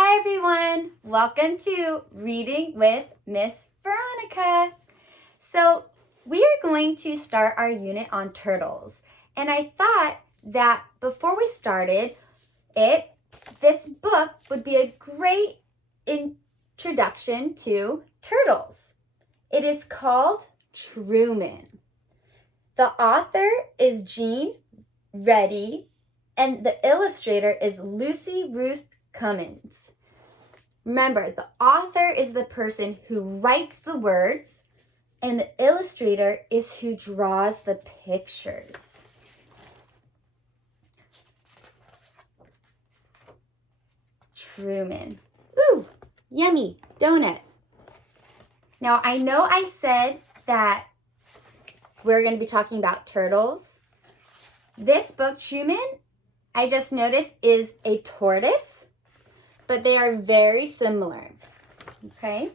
Hi everyone, welcome to Reading with Ms.Veronica. So we are going to start our unit on turtles. And I thought that before we started it, this book would be a great introduction to turtles. It is called Truman. The author is Reidy, and the illustrator is Ruth Cummins. Remember, the author is the person who writes the words, and the illustrator is who draws the pictures. Truman. Ooh, yummy donut. Now, I know I said that we're going to be talking about turtles. This book, Truman, I just noticed is a tortoise, but they are very similar, okay?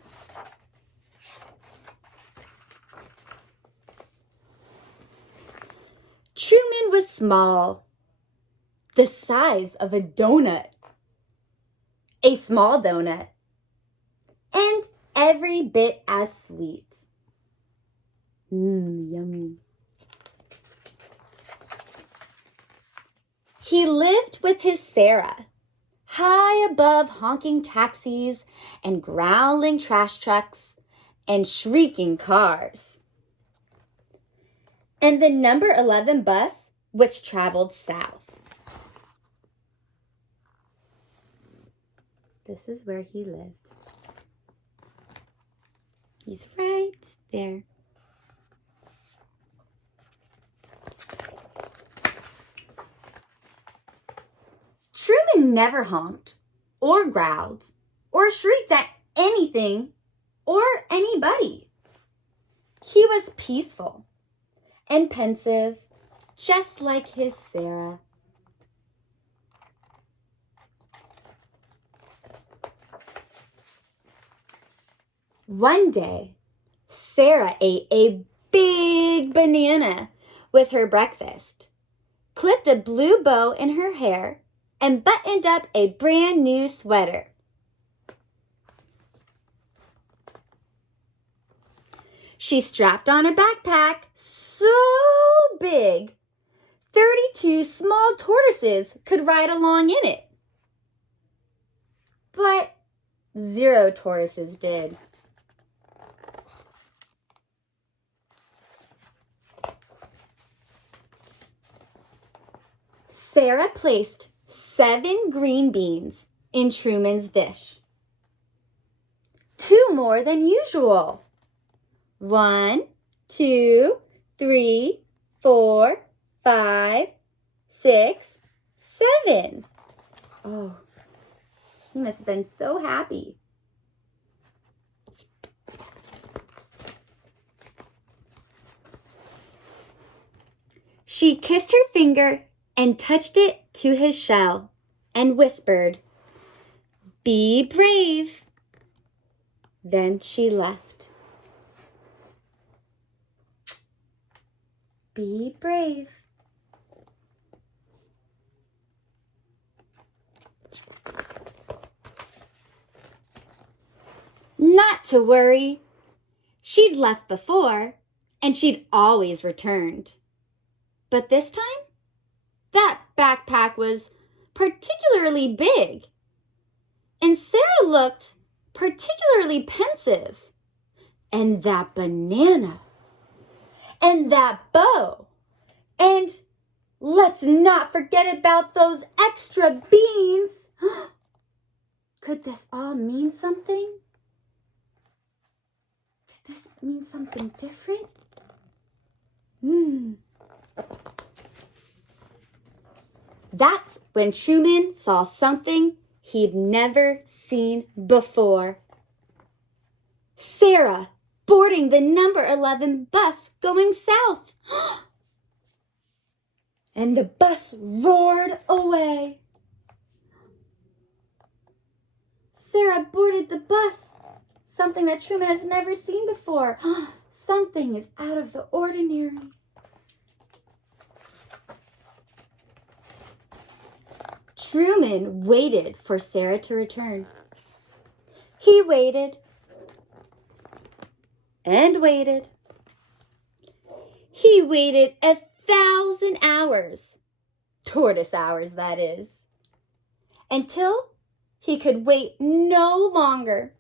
Truman was small, the size of a donut, a small donut, and every bit as sweet. Yummy. He lived with his Sarah, high above honking taxis and growling trash trucks and shrieking cars. And the number 11 bus, which traveled south. This is where he lived. He's right there. Truman never honked or growled or shrieked at anything or anybody. He was peaceful and pensive, just like his Sarah. One day, Sarah ate a big banana with her breakfast, clipped a blue bow in her hair, and buttoned up a brand new sweater. She strapped on a backpack so big, 32 small tortoises could ride along in it. But 0 tortoises did. Sarah placed 7 green beans in Truman's dish. 2 more than usual. 1, 2, 3, 4, 5, 6, 7. Oh, he must have been so happy. She kissed her finger and touched it to his shell and whispered, "Be brave." Then she left. Be brave. Not to worry. She'd left before, and she'd always returned. But this time, that backpack was particularly big, and Sarah looked particularly pensive. And that banana, and that bow, and let's not forget about those extra beans. Could this all mean something? Could this mean something different? That's when Truman saw something he'd never seen before. Sarah boarding the number 11 bus going south. And the bus roared away. Sarah boarded the bus, something that Truman has never seen before. Something is out of the ordinary. Truman waited for Sarah to return. He waited and waited. He waited 1,000 hours, tortoise hours that is, until he could wait no longer.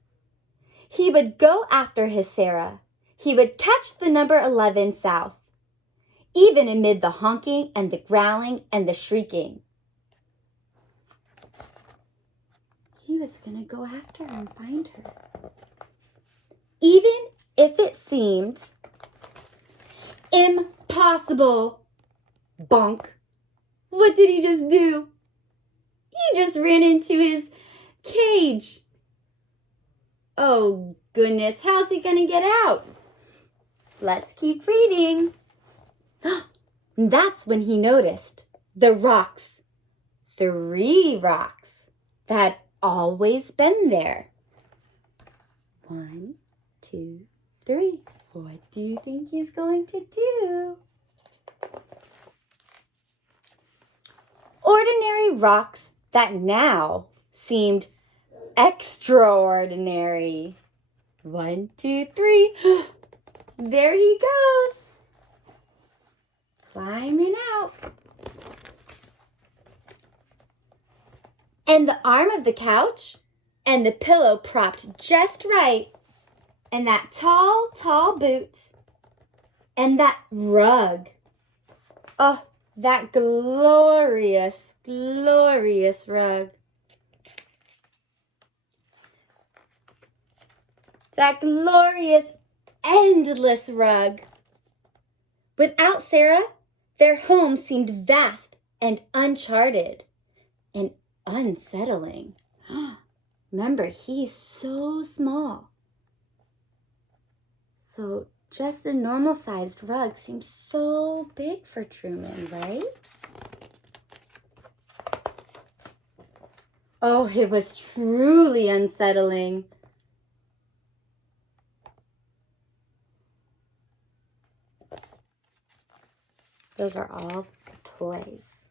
He would go after his Sarah. He would catch the number 11 south, even amid the honking and the growling and the shrieking. He was going to go after her and find her. Even if it seemed impossible. Bonk. What did he just do? He just ran into his cage. Oh, goodness, how's he going to get out? Let's keep reading. That's when he noticed the rocks. 3 rocks that had always been there. 1, 2, 3. What do you think he's going to do? Ordinary rocks that now seemed extraordinary. 1, 2, 3. There he goes. Climbing out. And the arm of the couch and the pillow propped just right. And that tall, tall boot. And that rug. Oh, that glorious, glorious rug. That glorious, endless rug. Without Sarah, their home seemed vast and uncharted and unsettling. Remember, he's so small. So just a normal-sized rug seems so big for Truman, right? Oh, it was truly unsettling. Those are all toys.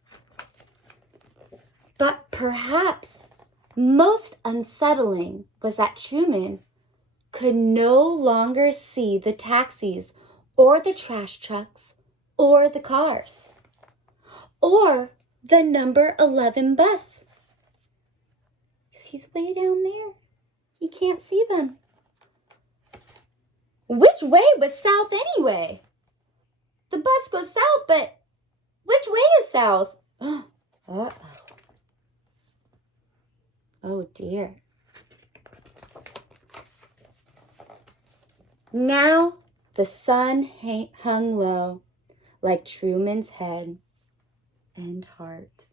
But perhaps most unsettling was that Truman could no longer see the taxis or the trash trucks or the cars or the number 11 bus. He's way down there. He can't see them. Which way was south anyway? The bus goes south, but which way is south? Uh-oh. Oh, dear. Now the sun hung low like Truman's head and heart.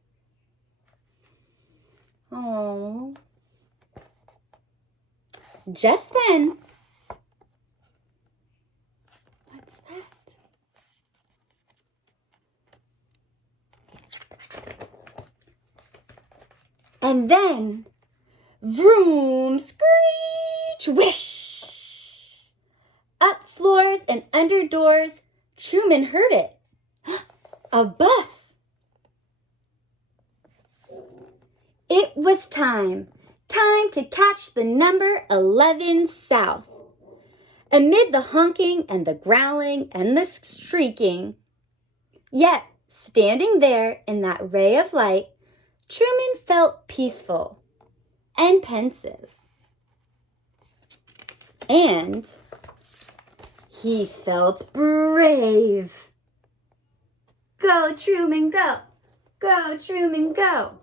Oh. Just then, what's that? And then, vroom, screech, wish. Up floors and under doors, Truman heard it. A bus. It was time to catch the number 11 south. Amid the honking and the growling and the shrieking, yet standing there in that ray of light, Truman felt peaceful and pensive. And he felt brave. Go, Truman, go. Go, Truman, go.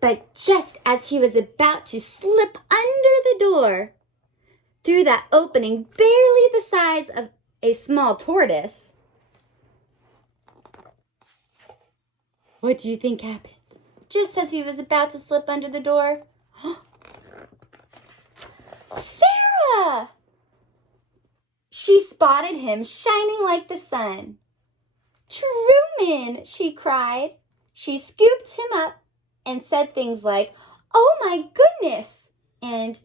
But just as he was about to slip under the door, through that opening barely the size of a small tortoise, what do you think happened? Just as he was about to slip under the door, Sarah! She spotted him shining like the sun. Truman, she cried. She scooped him up and said things like, oh my goodness, and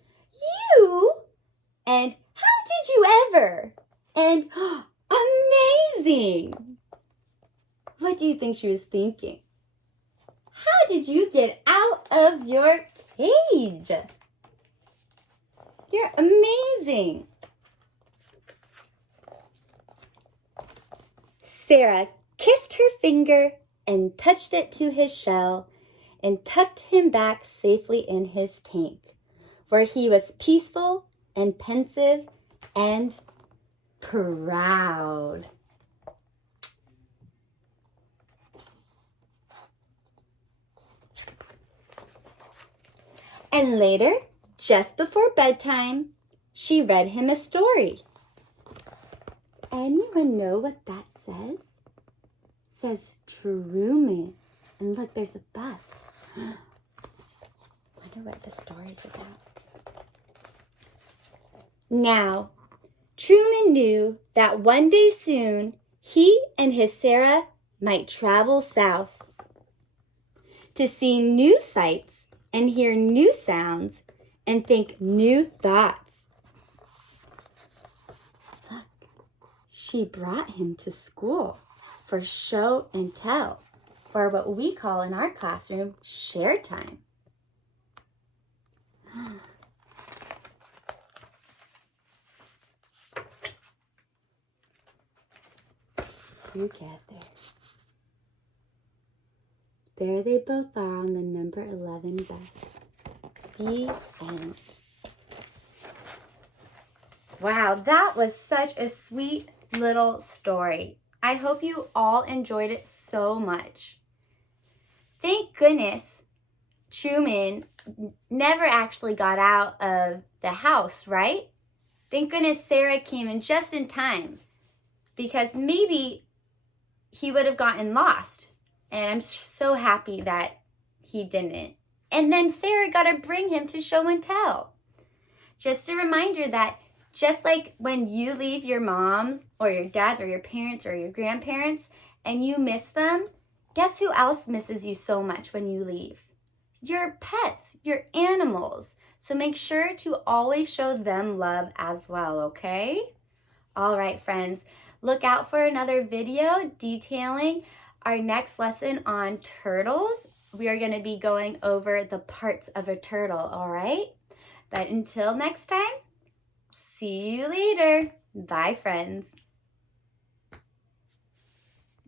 you, and how did you ever, and amazing. What do you think she was thinking? How did you get out of your cage? You're amazing. Sarah kissed her finger and touched it to his shell and tucked him back safely in his tank, where he was peaceful and pensive and proud. And later, just before bedtime, she read him a story. Anyone know what that says? It says Truman. And look, there's a bus. Wonder what the story's about. Now, Truman knew that one day soon, he and his Sarah might travel south to see new sights and hear new sounds and think new thoughts. Look, she brought him to school for show and tell, or what we call in our classroom, share time. Together. There they both are on the number 11 bus. The end. Wow, that was such a sweet little story. I hope you all enjoyed it so much. Thank goodness Truman never actually got out of the house, right? Thank goodness Sarah came in just in time, because maybe he would have gotten lost. And I'm so happy that he didn't. And then Sarah got to bring him to show and tell. Just a reminder that just like when you leave your moms or your dads or your parents or your grandparents and you miss them, guess who else misses you so much when you leave? Your pets, your animals. So make sure to always show them love as well, okay? All right, friends, look out for another video detailing our next lesson on turtles. We are going to be going over the parts of a turtle, all right? But until next time, see you later. Bye, friends.